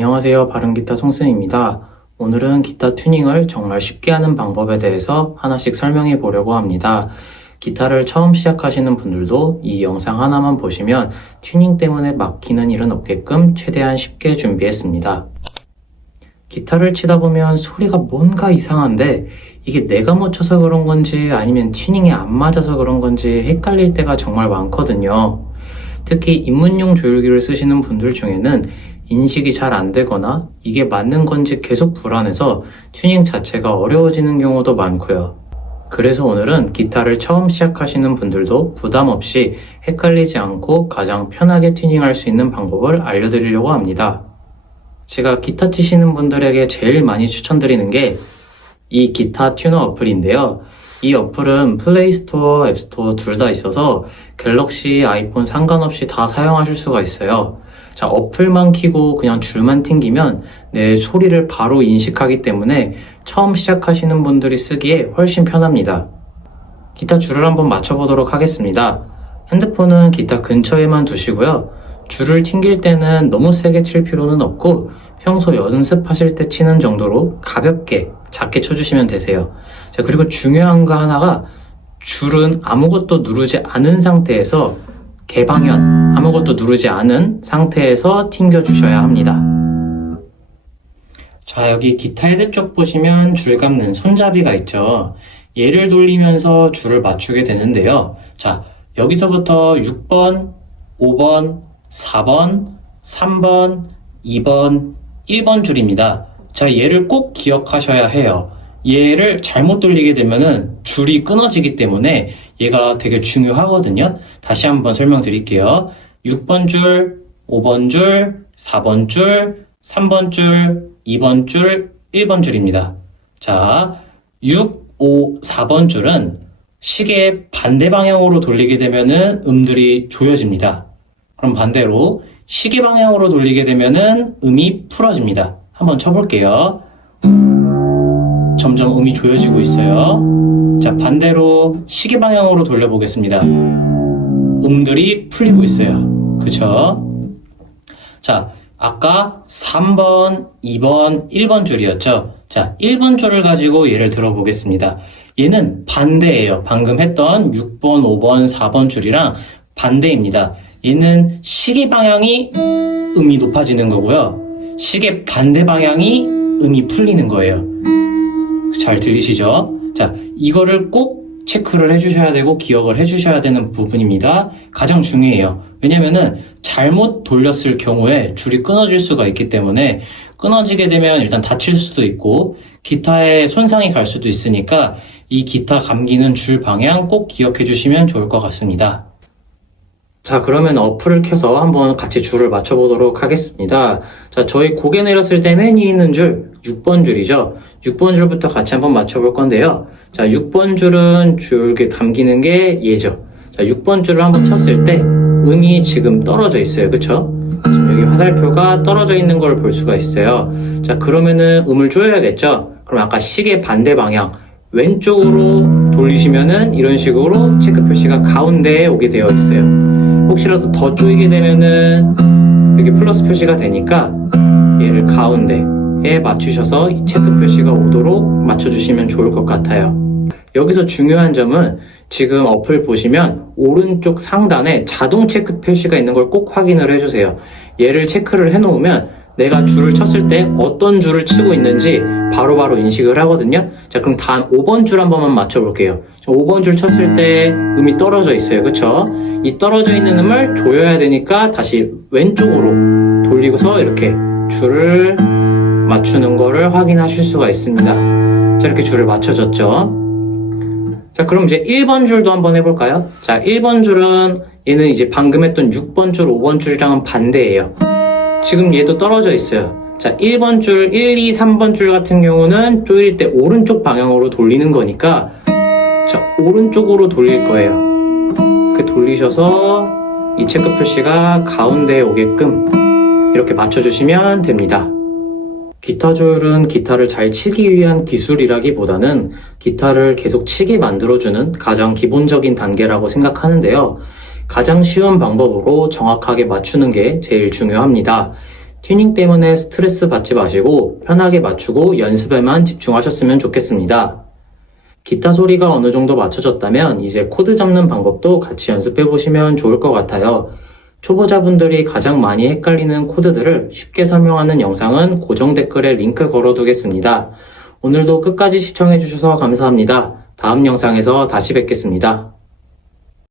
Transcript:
안녕하세요. 바른기타 송쌤입니다. 오늘은 기타 튜닝을 정말 쉽게 하는 방법에 대해서 하나씩 설명해 보려고 합니다. 기타를 처음 시작하시는 분들도 이 영상 하나만 보시면 튜닝 때문에 막히는 일은 없게끔 최대한 쉽게 준비했습니다. 기타를 치다 보면 소리가 뭔가 이상한데 이게 내가 못 쳐서 그런 건지 아니면 튜닝이 안 맞아서 그런 건지 헷갈릴 때가 정말 많거든요. 특히 입문용 조율기를 쓰시는 분들 중에는 인식이 잘 안 되거나 이게 맞는 건지 계속 불안해서 튜닝 자체가 어려워지는 경우도 많고요. 그래서 오늘은 기타를 처음 시작하시는 분들도 부담 없이 헷갈리지 않고 가장 편하게 튜닝할 수 있는 방법을 알려드리려고 합니다. 제가 기타 치시는 분들에게 제일 많이 추천드리는 게 이 기타 튜너 어플인데요. 이 어플은 플레이스토어, 앱스토어 둘 다 있어서 갤럭시, 아이폰 상관없이 다 사용하실 수가 있어요. 자, 어플만 키고 그냥 줄만 튕기면 내 소리를 바로 인식하기 때문에 처음 시작하시는 분들이 쓰기에 훨씬 편합니다. 기타 줄을 한번 맞춰보도록 하겠습니다. 핸드폰은 기타 근처에만 두시고요. 줄을 튕길 때는 너무 세게 칠 필요는 없고 평소 연습하실 때 치는 정도로 가볍게 작게 쳐주시면 되세요. 자, 그리고 중요한 거 하나가 줄은 아무것도 누르지 않은 상태에서 개방현, 아무것도 누르지 않은 상태에서 튕겨 주셔야 합니다. 자, 여기 기타 헤드 쪽 보시면 줄 감는 손잡이가 있죠. 얘를 돌리면서 줄을 맞추게 되는데요. 자, 여기서부터 6번, 5번, 4번, 3번, 2번, 1번 줄입니다. 자, 얘를 꼭 기억하셔야 해요. 얘를 잘못 돌리게 되면은 줄이 끊어지기 때문에 얘가 되게 중요하거든요. 다시 한번 설명드릴게요. 6번 줄, 5번 줄, 4번 줄, 3번 줄, 2번 줄, 1번 줄입니다. 자, 6, 5, 4번 줄은 시계 반대 방향으로 돌리게 되면은 음들이 조여집니다. 그럼 반대로 시계 방향으로 돌리게 되면은 음이 풀어집니다. 한번 쳐볼게요. 점점 음이 조여지고 있어요. 자, 반대로 시계 방향으로 돌려보겠습니다. 음들이 풀리고 있어요. 그쵸? 자, 아까 3번, 2번, 1번 줄이었죠? 자, 1번 줄을 가지고 예를 들어보겠습니다. 얘는 반대예요. 방금 했던 6번, 5번, 4번 줄이랑 반대입니다. 얘는 시계 방향이 음이 높아지는 거고요. 시계 반대 방향이 음이 풀리는 거예요. 잘 들리시죠? 자, 이거를 꼭 체크를 해주셔야 되고 기억을 해주셔야 되는 부분입니다. 가장 중요해요. 왜냐면은 잘못 돌렸을 경우에 줄이 끊어질 수가 있기 때문에 끊어지게 되면 일단 다칠 수도 있고 기타에 손상이 갈 수도 있으니까 이 기타 감기는 줄 방향 꼭 기억해 주시면 좋을 것 같습니다. 자, 그러면 어플을 켜서 한번 같이 줄을 맞춰보도록 하겠습니다. 자, 저희 고개 내렸을 때 맨 있는 줄, 6번 줄이죠? 6번 줄부터 같이 한번 맞춰볼 건데요. 자, 6번 줄은 줄게 감기는 게 얘죠. 자, 6번 줄을 한번 쳤을 때 음이 지금 떨어져 있어요. 그쵸? 지금 여기 화살표가 떨어져 있는 걸 볼 수가 있어요. 자, 그러면은 음을 조여야겠죠? 그럼 아까 시계 반대 방향, 왼쪽으로 돌리시면은 이런 식으로 체크 표시가 가운데에 오게 되어 있어요. 혹시라도 더 조이게 되면은 여기 플러스 표시가 되니까 얘를 가운데에 맞추셔서 이 체크 표시가 오도록 맞춰주시면 좋을 것 같아요. 여기서 중요한 점은 지금 어플 보시면 오른쪽 상단에 자동 체크 표시가 있는 걸 꼭 확인을 해주세요. 얘를 체크를 해놓으면 내가 줄을 쳤을 때 어떤 줄을 치고 있는지 바로 바로 인식을 하거든요. 자, 그럼 단 5번 줄 한 번만 맞춰볼게요. 5번 줄 쳤을 때 음이 떨어져 있어요. 그쵸? 이 떨어져 있는 음을 조여야 되니까 다시 왼쪽으로 돌리고서 이렇게 줄을 맞추는 거를 확인하실 수가 있습니다. 자, 이렇게 줄을 맞춰줬죠. 자, 그럼 이제 1번 줄도 한번 해볼까요? 자, 1번 줄은 얘는 이제 방금 했던 6번 줄, 5번 줄이랑은 반대예요. 지금 얘도 떨어져 있어요. 자, 1번 줄, 1, 2, 3번 줄 같은 경우는 조일 때 오른쪽 방향으로 돌리는 거니까 자, 오른쪽으로 돌릴 거예요. 이렇게 돌리셔서 이 체크 표시가 가운데에 오게끔 이렇게 맞춰주시면 됩니다. 기타 조율은 기타를 잘 치기 위한 기술이라기보다는 기타를 계속 치게 만들어주는 가장 기본적인 단계라고 생각하는데요. 가장 쉬운 방법으로 정확하게 맞추는 게 제일 중요합니다. 튜닝 때문에 스트레스 받지 마시고 편하게 맞추고 연습에만 집중하셨으면 좋겠습니다. 기타 소리가 어느 정도 맞춰졌다면 이제 코드 잡는 방법도 같이 연습해 보시면 좋을 것 같아요. 초보자분들이 가장 많이 헷갈리는 코드들을 쉽게 설명하는 영상은 고정 댓글에 링크 걸어두겠습니다. 오늘도 끝까지 시청해 주셔서 감사합니다. 다음 영상에서 다시 뵙겠습니다.